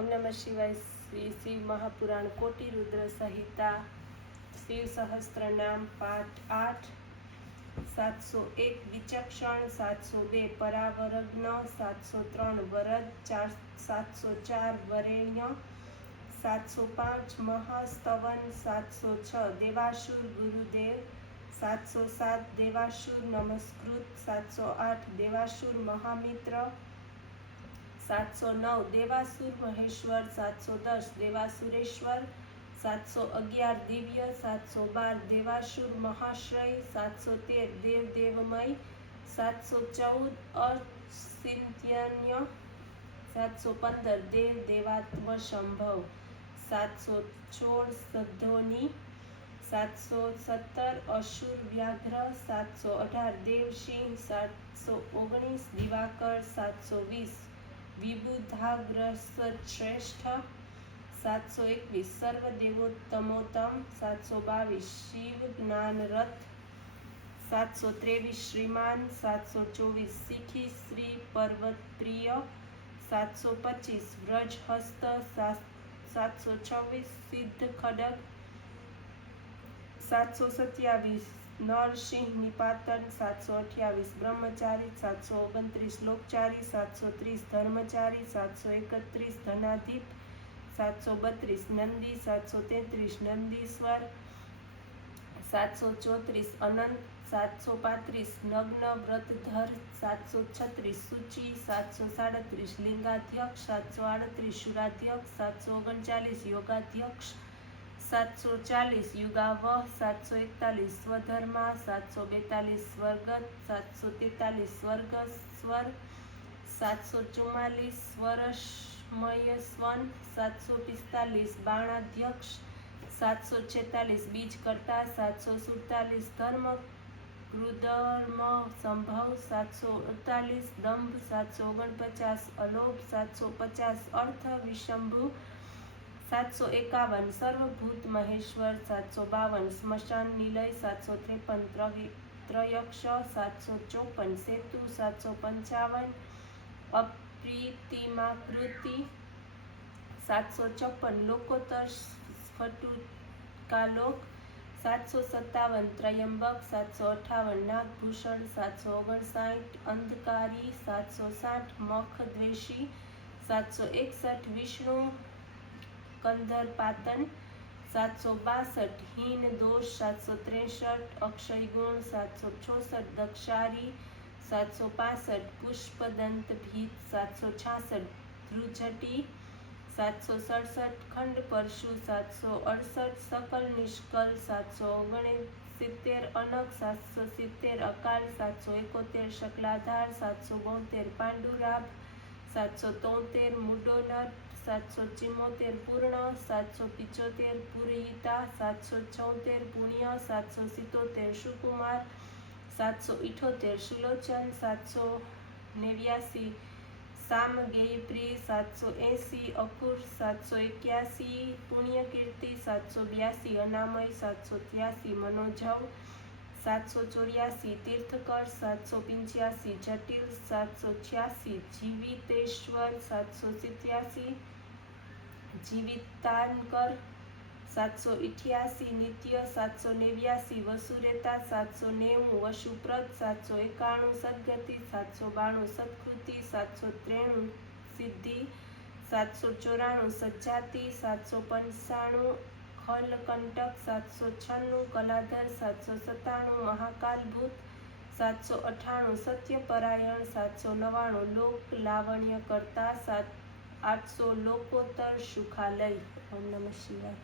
ओम नमः शिवाय। श्री शिव महापुराण कोटि रुद्र संहिता शिव सहस्त्र नाम पाठ 8 701 विचक्षण 702 परावरग्न 703 वरद 704 वरेण्य 705 महास्तवन 706 देवासुर गुरुदेव 707 देवासुर नमस्कृत 708 देवासुर महामित्र 709 देवासुर महेश्वर 710 देवासुरेश्वर 711 दिव्य 712 देवासुर महाश्रय 713 देव देवमय 714 अचिंत्यन्य 715 देव देवात्म संभव 716 सद्धोनी 717 असुर व्याघ्र 718 देव सिंह 719 दिवाकर 720 विबुधाग्रस्त श्रेष्ठ 721 सर्वदेवोत्तमोत्तम 722 शिव ज्ञान रथ 723 श्रीमान 724 सिखी श्री पर्वत प्रिय 725 व्रज हस्त 726 सिद्ध खडग 727 नरसिंह निपातन 728 ब्रह्मचारी 729 लोकचारी 730 धर्मचारी 731 धनाधिप 732 नंदी 733 नंदीश्वर 734 अनंत 735 नग्न व्रतधर 736 सूचि 737 लिंगाध्यक्ष 738 शूराध्यक्ष 739 योगाध्यक्ष 740 युगावह 741 स्वधर्मा 742 स्वर्गत 743 स्वर्ग स्वर 744 स्वरमय स्वन 745 बाणाध्यक्ष 746 बीजकर्ता 747 धर्म क्रुधर्म संभव 748 दंभ 749 अलोभ 750 अर्थ विशंभु 751 सर्वभूत महेश्वर 752 स्मशान निलय 753 त्रयक्ष 754 सेतु 755 अप्रीतिमाकृति 754 लोकोत्तर स्फटिकालोक 757 त्रयंबक 758 नागभूषण 759 अंधकारी 760 मखद्वेषी 761 विष्णु कंधरपातन 762 हीन दोष 763 अक्षय गुण 764 दक्षारी 765 पुष्पदंत भीत 766 ध्रुजटी 767 खंड परशु 768 सकल निष्कल 769 अनक 770 अकाल 771 शकलाधार 772 पांडुराभ 773 मुडोनर 774 पूर्ण 775 पुरयिता 776 पुण्य 777 सुकुमार 778 सुलोचन 789 सामगेयप्री 780 अकुर 781 पुण्यकीर्ति 782 अनामय 783 मनोजव 784 तीर्थकर 785 जटिल 786 जीवितेश्वर 787 जीवितानकर 788 नित्य 789 वसुरेता 790 वसुप्रद 791 सद्गति 792 सत्कृति 793 सिद्धि 794 सज्जाति 795 खलकंटक 796 कलाधर 797 महाकालभूत 798 सत्यपरायण 799 लोक लावण्य करता 800 लोकोत्तर सुखालय। ओम नमः शिवाय।